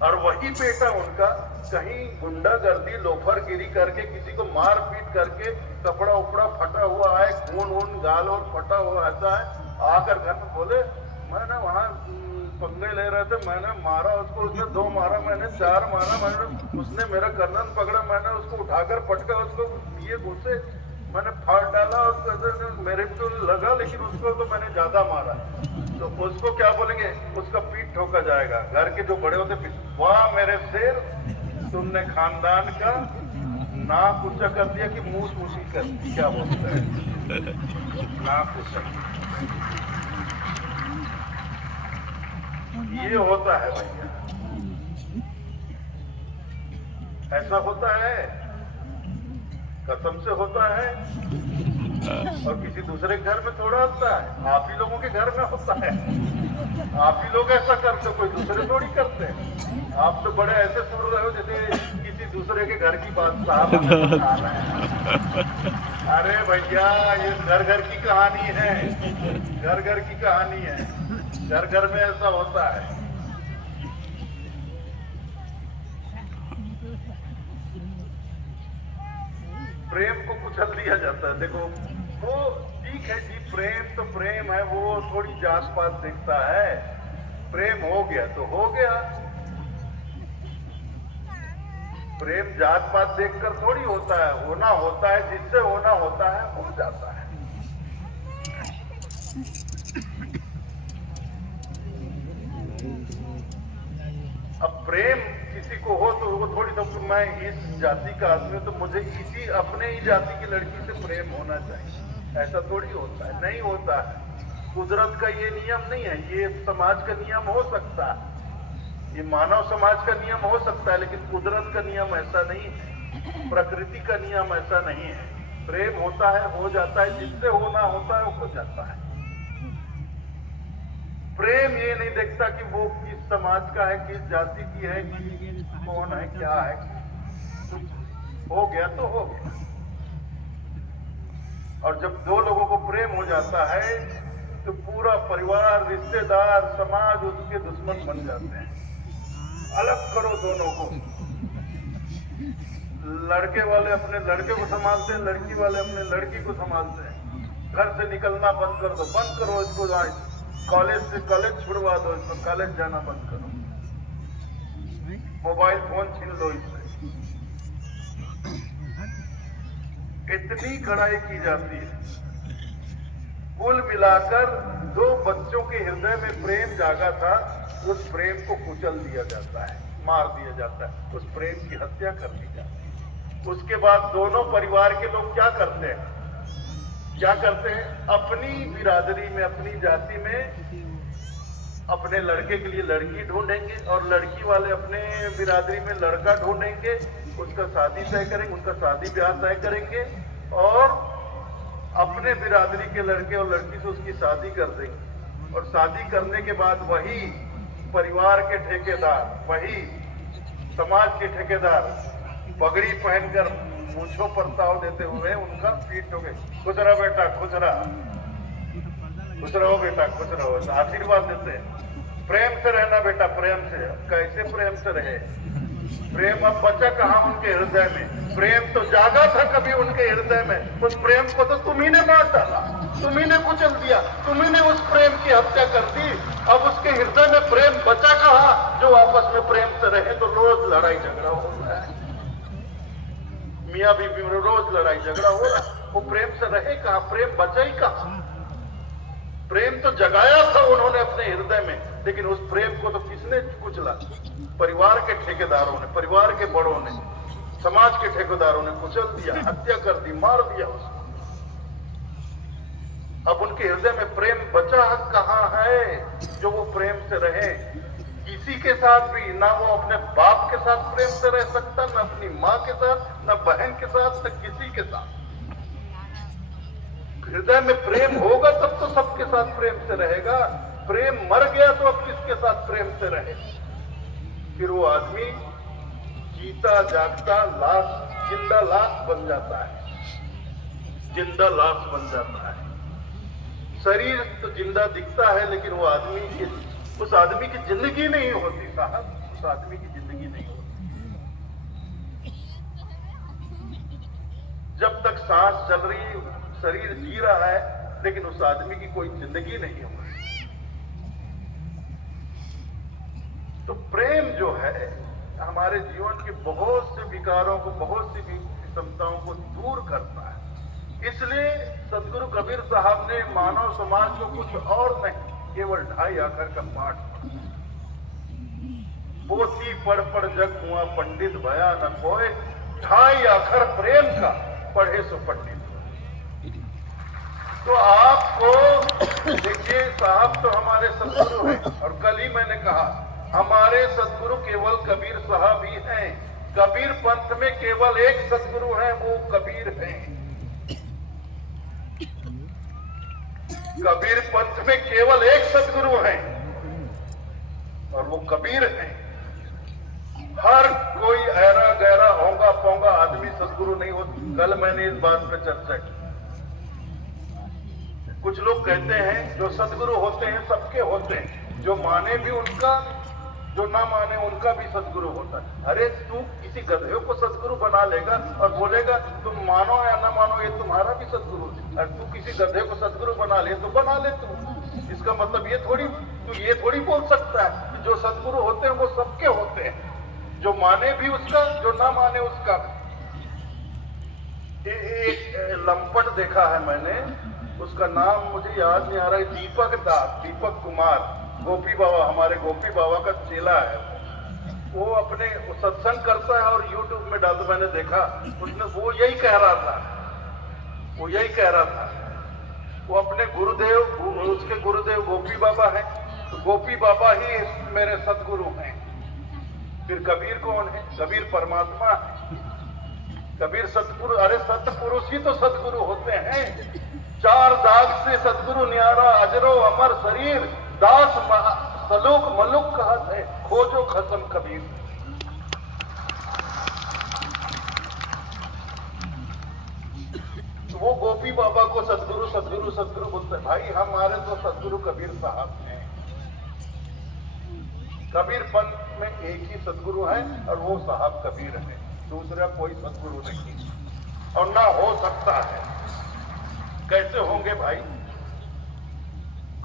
और वही बेटा उनका कहीं गुंडागर्दी लोफरगिरी करके किसी को मार पीट करके कपड़ा उपड़ा फटा हुआ है, खून वून गाल और फटा हुआ ऐसा है, आकर घर में बोले मैंने वहां पंगे ले रहे थे, मैंने मारा उसको, उसने 2 मारा, मैंने 4 मारा, मैंने उसने मेरा गर्दन पकड़ा, मैंने उसको उठाकर पटका, उसको ये घुसे मैंने फाड़ डाला, उसको मेरे को लगा लेकिन उसको तो मैंने ज्यादा मारा। तो उसको क्या बोलेंगे? उसका पीठ ठोका जाएगा। घर के जो बड़े होते पीठ, वाह मेरे शेर, तुमने खानदान का नाक ऊंचा कर दिया कि मूस मूसी कर दी। क्या बोलते हैं? नाक ऊंचा। ये होता है भैया, ऐसा होता है, कसम से होता है। और किसी दूसरे के घर में थोड़ा होता है, आप ही लोगों के घर में होता है। आप ही लोग ऐसा करते, कोई दूसरे थोड़ी करते हैं। आप तो बड़े ऐसे सुन रहे हो जैसे किसी दूसरे के घर की बात साहब आ रहा है। अरे भैया ये घर घर की कहानी है, घर घर की कहानी है, घर घर में ऐसा होता है। प्रेम को कुचल दिया जाता है। देखो वो ठीक है जी, प्रेम तो प्रेम है, वो थोड़ी जात पात देखता है। प्रेम हो गया तो हो गया, प्रेम जात पात देखकर थोड़ी होता है। होना होता है, जिससे होना होता है हो जाता है। अब प्रेम किसी को हो तो वो थोड़ी तो मैं इस जाति का आदमी हूं तो मुझे इसी अपने ही जाति की लड़की से प्रेम होना चाहिए, ऐसा थोड़ी होता है। नहीं होता है। कुदरत का ये नियम नहीं है, ये समाज का नियम हो सकता है, ये मानव समाज का नियम हो सकता है, लेकिन कुदरत का नियम ऐसा नहीं है, प्रकृति का नियम ऐसा नहीं है। प्रेम होता है, हो जाता है, जिससे होना होता है वो हो जाता है। प्रेम ये नहीं देखता कि वो किस समाज का है, किस जाति की है, कौन है, क्या है। हो गया तो हो गया। और जब 2 लोगों को प्रेम हो जाता है तो पूरा परिवार, रिश्तेदार, समाज उसके दुश्मन बन जाते हैं। अलग करो दोनों को। लड़के वाले अपने लड़के को संभालते हैं, लड़की वाले अपने लड़की को संभालते हैं। घर से निकलना बंद कर दो, बंद करो इसको, कॉलेज से कॉलेज छुड़वा दो इसको, कॉलेज जाना बंद करो, मोबाइल फोन छीन लो इससे। इतनी कड़ाई की जाती है। कुल मिलाकर 2 बच्चों के हृदय में प्रेम जागा था, उस प्रेम को कुचल दिया जाता है, मार दिया जाता है, उस प्रेम की हत्या कर दी जाती है। उसके बाद दोनों परिवार के लोग क्या करते हैं? क्या करते हैं? अपनी बिरादरी में, अपनी जाति में अपने लड़के के लिए लड़की ढूंढेंगे और लड़की वाले अपने बिरादरी में लड़का ढूंढेंगे, उसका शादी तय करेंगे, उनका शादी ब्याह तय करेंगे और अपने बिरादरी के लड़के और लड़की से उसकी शादी कर देंगे। और शादी करने के बाद वही परिवार के ठेकेदार, वही समाज के ठेकेदार पगड़ी पहनकर मूंछों पर ताव देते हुए उनका पीठ ठोके, खुश रहो बेटा, खुश रहो, खुश रहो बेटा, खुश रहो, आशीर्वाद देते हैं। प्रेम से रहना बेटा, प्रेम से। कैसे प्रेम से रहे? प्रेम अब बचा कहाँ उनके हृदय में? प्रेम तो जागा था कभी उनके हृदय में, उस प्रेम को तो तुम्ही ने मार डाला, तुम्ही ने कुचल दिया, तुम्ही ने उस प्रेम की हत्या कर दी। अब उसके हृदय में प्रेम बचा कहाँ जो आपस में प्रेम से रहे? तो रोज लड़ाई झगड़ा हो रहा है, मियाँ बीवी में रोज लड़ाई झगड़ा हो रहा है। वो प्रेम से रहे कहाँ? प्रेम बचा ही कहाँ? प्रेम तो जगाया था उन्होंने अपने हृदय में, लेकिन उस प्रेम को तो किसने कुचला? परिवार के ठेकेदारों ने, परिवार के बड़ों ने, समाज के ठेकेदारों ने कुचल दिया, हत्या कर दी, मार दिया उसको। अब उनके हृदय में प्रेम बचा कहाँ है जो वो प्रेम से रहे? किसी के साथ भी ना वो अपने बाप के साथ प्रेम से रह सकता, न अपनी माँ के साथ, न बहन के साथ, न किसी के साथ। हृदय में प्रेम होगा तब तो सबके साथ प्रेम से रहेगा। प्रेम मर गया तो अब किसके साथ प्रेम से रहे? फिर वो आदमी जीता जागता लाश, जिंदा लाश बन जाता है, जिंदा लाश बन जाता है। शरीर तो जिंदा दिखता है, लेकिन वो आदमी की, उस आदमी की जिंदगी नहीं होती साहब। उस आदमी की जिंदगी नहीं होती। जब तक सांस चल रही, शरीर जी रहा है, लेकिन उस आदमी की कोई जिंदगी नहीं हो रही। तो प्रेम जो है हमारे जीवन के बहुत से विकारों को, बहुत सी विषमताओं को दूर करता है। इसलिए सदगुरु कबीर साहब ने मानव समाज को कुछ और नहीं, केवल 2.5 अक्षर का पाठ पढ़ा। पोथी पढ़ पढ़ जग हुआ पंडित भया न कोय, 2.5 अक्षर प्रेम का पढ़े सो पंडित। तो आपको देखिए, साहब तो हमारे सदगुरु हैं, और कल ही मैंने कहा हमारे सदगुरु केवल कबीर साहब ही हैं। कबीर पंथ में केवल एक सदगुरु हैं, वो कबीर हैं। कबीर पंथ में केवल एक सदगुरु हैं और वो कबीर हैं। हर कोई ऐरा गहरा होगा पोंगा आदमी सदगुरु नहीं होता। कल मैंने इस बात पे चर्चा की। कुछ लोग कहते हैं जो सदगुरु होते हैं सबके होते हैं, जो माने भी उनका, जो ना माने उनका भी सदगुरु होता है। अरे तू किसी गधे को सदगुरु बना लेगा और बोलेगा तुम मानो या ना मानो, ये तुम्हारा भी सदगुरु है। और तू किसी गधे को सदगुरु बना ले तो बना ले तू। इसका मतलब ये थोड़ी बोल सकता है कि जो सदगुरु होते हैं वो सबके होते हैं, जो माने भी उसका, जो ना माने उसका। एक लंपट देखा है मैंने, उसका नाम मुझे याद नहीं आ रहा है, दीपक दास, दीपक कुमार, गोपी बाबा, हमारे गोपी बाबा का चेला है। वो अपने सत्संग करता है और यूट्यूब में डालता, मैंने देखा उसने, वो यही कह रहा था, वो अपने गुरुदेव, उसके गुरुदेव गोपी बाबा हैं, तो गोपी बाबा ही मेरे सदगुरु हैं। फिर कबीर कौन है? कबीर परमात्मा है। कबीर सतपुरुष, अरे सतपुरुष ही तो सदगुरु होते हैं। 4 दाग से सदगुरु न्यारा, अजरो अमर शरीर, दास सलूक मलुक कहत है, खोजो खत्म कबीर। तो वो गोपी बाबा को सदगुरु सदगुरु सदगुरु बोलते हैं। भाई हमारे तो सदगुरु कबीर साहब हैं। कबीर पंथ में एक ही सदगुरु है और वो साहब कबीर है, दूसरा कोई सदगुरु नहीं और ना हो सकता है। कैसे होंगे भाई?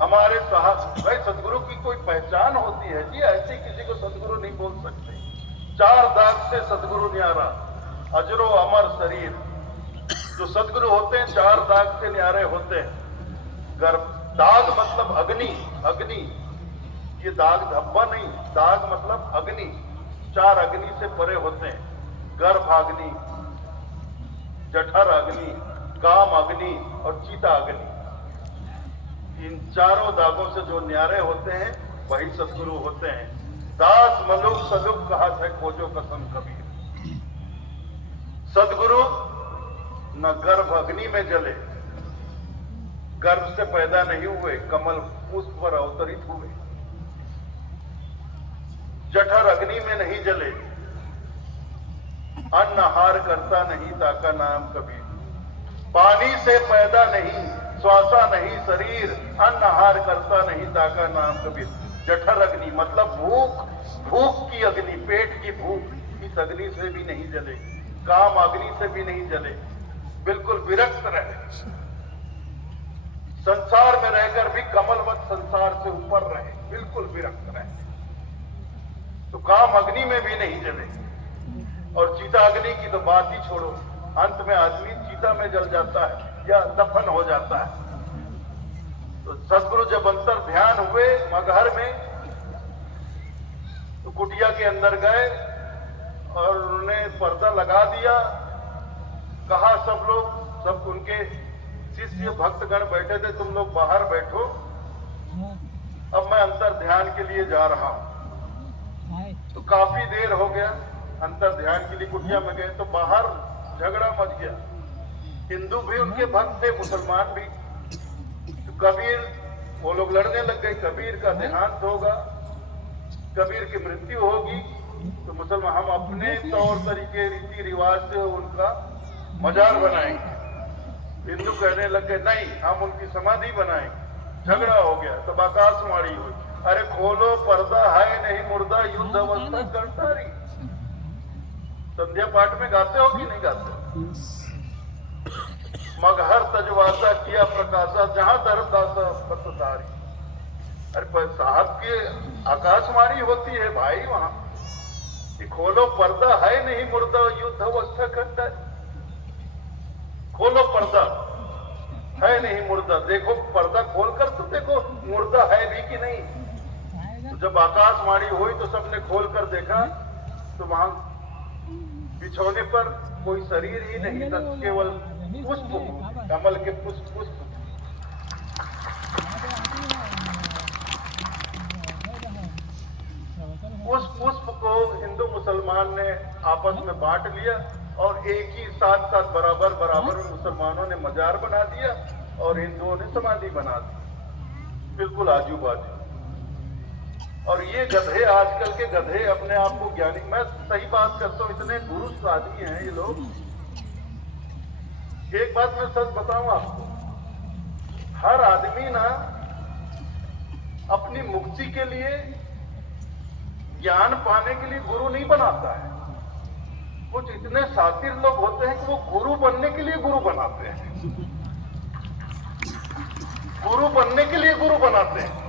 हमारे साहब, भाई सदगुरु की कोई पहचान होती है जी, ऐसे किसी को सदगुरु नहीं बोल सकते। 4 दाग से सदगुरु न्यारा, अजरो अमर शरीर। जो सदगुरु होते हैं 4 दाग से न्यारे होते हैं। दाग मतलब अग्नि, अग्नि, ये दाग धब्बा नहीं, दाग मतलब अग्नि। 4 अग्नि से परे होते हैं, गर्भ अग्नि, जठर अग्नि, काम अग्नि और चीता अग्नि। इन 4 दागों से जो न्यारे होते हैं वही सदगुरु होते हैं। दास मलुक सलुक कहत है, खोजो कसम कबीर। सदगुरु न गर्भ अग्नि में जले, गर्भ से पैदा नहीं हुए, कमल पुष्प पर अवतरित हुए। जठर अग्नि में नहीं जले, अन्न आहार करता नहीं ताका नाम कबीर। पानी से पैदा नहीं, श्वासा नहीं शरीर, अन्न आहार करता नहीं ताका नाम कबीर। जठर अग्नि मतलब भूख, भूख की अग्नि, पेट की भूख, इस अग्नि से भी नहीं जले, काम अग्नि से भी नहीं जले, बिल्कुल विरक्त रहे। संसार में रहकर भी कमलवत संसार से ऊपर रहे, बिल्कुल विरक्त रहे। तो काम अग्नि में भी नहीं जले। और चीता अग्नि की तो बात ही छोड़ो, अंत में आदमी चीता में जल जाता है या दफन हो जाता है। तो सदगुरु जब अंतर ध्यान हुए मगहर में, तो कुटिया के अंदर गए और उन्होंने पर्दा लगा दिया। कहा सब लोग, सब उनके शिष्य भक्तगण बैठे थे, तुम लोग बाहर बैठो, अब मैं अंतर ध्यान के लिए जा रहा हूं। तो काफी देर हो गया, अंतर ध्यान के लिए कुटिया में गए तो बाहर झगड़ा मच गया। हिंदू भी उनके भक्त थे, मुसलमान भी। तो कबीर, वो लोग लड़ने लग गए, कबीर का देहांत होगा, कबीर की मृत्यु होगी, तो मुसलमान हम अपने तौर तरीके रीति रिवाज से उनका मजार बनाएंगे। हिंदू कहने लग गए नहीं, हम उनकी समाधि बनाएंगे। झगड़ा हो गया, तब आकाशवाणी हुई, अरे खोलो पर्दा, है नहीं मुर्दा, युद्ध अवस्था कर्तारी। संध्या पाठ में गाते हो कि नहीं गाते? मगहर तजवासा किया प्रकाशा, जहां दरदासा पतदारी। अरे साहब की आकाशवाणी होती है भाई वहां कि खोलो पर्दा, है नहीं मुर्दा, युद्ध अवस्था कर्तारी। खोलो पर्दा, है नहीं मुर्दा। देखो पर्दा खोलकर तो देखो मुर्दा है भी कि नहीं। तो जब आकाशवाणी हुई तो सबने खोलकर देखा तो वहां बिछौने पर कोई शरीर ही नहीं था, केवल पुष्प, कमल के पुष्प। उस पुष्प को हिंदू मुसलमान ने आपस में बांट लिया और एक ही साथ बराबर मुसलमानों ने मजार बना दिया और हिंदुओं ने समाधि बना दी, बिल्कुल आजू बाजू। और ये गधे, आजकल के गधे अपने आप को ज्ञानी, मैं सही बात करता हूं, इतने दुरुस्त आदमी हैं ये लोग। एक बात मैं सच बताऊं आपको, हर आदमी ना अपनी मुक्ति के लिए, ज्ञान पाने के लिए गुरु नहीं बनाता है। कुछ इतने शातिर लोग होते हैं कि वो गुरु बनने के लिए गुरु बनाते हैं, गुरु बनने के लिए गुरु बनाते हैं।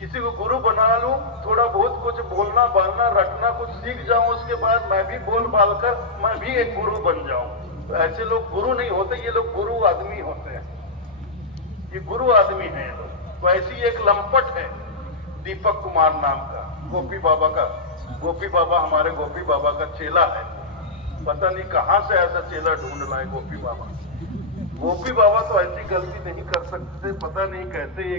किसी को गुरु बना लूं, थोड़ा बहुत कुछ बोलना बालना रटना कुछ सीख जाऊं, उसके बाद मैं भी बोल बाल कर मैं भी एक गुरु बन जाऊं। तो ऐसे लोग गुरु नहीं होते, ये लोग गुरु आदमी होते हैं, ये गुरु आदमी हैं ये लोग। तो ऐसी एक लंपट है दीपक कुमार नाम का, गोपी बाबा का। गोपी बाबा हमारे गोपी बाबा का चेला है, पता नहीं कहां से ऐसा चेला ढूंढ लाए गोपी बाबा। गोपी बाबा तो ऐसी गलती नहीं कर सकते, पता नहीं कैसे ये